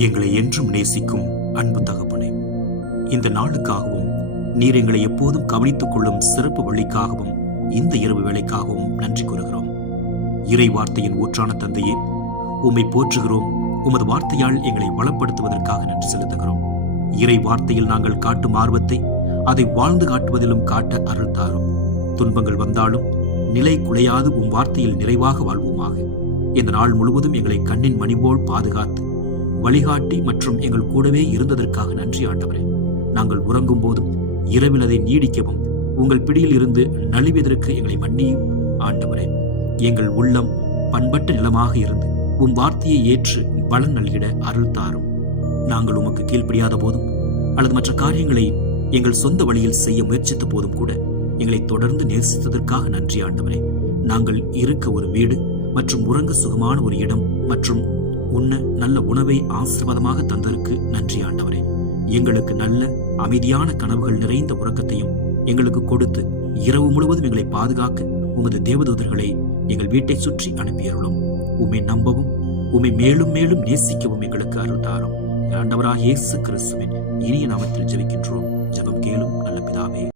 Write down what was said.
எங்களை என்றும் நேசிக்கும் அன்பு தகப்பனே, இந்த நாளுக்காகவும் நீர் எங்களை எப்போதும் கவனித்துக் கொள்ளும் சிறப்பு வழிக்காகவும் இந்த இரவு வேளைக்காகவும் நன்றி கூறுகிறோம். இறை வார்த்தையின் ஊற்றான தந்தையே, உம்மை போற்றுகிறோம். உமது வார்த்தையால் எங்களை வளப்படுத்துவதற்காக நன்றி செலுத்துகிறோம். இறை வார்த்தையில் நாங்கள் காட்டும் ஆர்வத்தை அதை வாழ்ந்து காட்டுவதிலும் காட்ட அருள் தாரும். துன்பங்கள் வந்தாலும் நிலை குலையாது உம் வார்த்தையில் நிறைவாக வாழ்வோமாக. இந்த நாள் முழுவதும் எங்களை கண்ணின் மணி போல் பாதுகாத்து வழிகாட்டி மற்றும் எங்கள் கூடவே இருந்ததற்காக நன்றி ஆண்டவரே. நாங்கள் உறங்கும் போதும் இரவில் அதை நீடிக்கவும் உங்கள் பிடியில் இருந்து நழுவியதற்கு எங்களை மன்னியும் ஆண்டவரே. எங்கள் உள்ளம் பண்பட்ட நிலமாக இருந்து உம் வார்த்தையை ஏற்று பலன் நல்கிட அருள் தாரும். நாங்கள் உமக்கு கீழ்ப்படியாத போதும் அல்லது மற்ற காரியங்களை எங்கள் சொந்த வழியில் செய்ய முயற்சித்த போதும் கூட எங்களை தொடர்ந்து நேசித்ததற்காக நன்றி ஆண்டவரே. நாங்கள் இருக்க ஒரு வீடு மற்றும் உறங்க சுகமான ஒரு இடம் மற்றும் உண்ண நல்ல உணவை ஆசீர்வாதமாக தந்ததற்கு நன்றி ஆண்டவரே. எங்களுக்கு நல்ல அமைதியான கனவுகள் நிறைந்த உறக்கத்தையும் எங்களுக்கு கொடுத்து இரவு முழுவதும் எங்களை பாதுகாக்க உமது தேவதூதர்களை எங்கள் வீட்டை சுற்றி அனுப்பியருளும். உம்மை நம்பவும் உம்மை மேலும் மேலும் நேசிக்கவும் எங்களுக்கு அருள் தாரும். ஆண்டவராகிய இயேசு கிறிஸ்துவின் இனிய நாமத்தில் ஜெபிக்கின்றோம். ஜெபம் கேளும் நல்ல பிதாவே.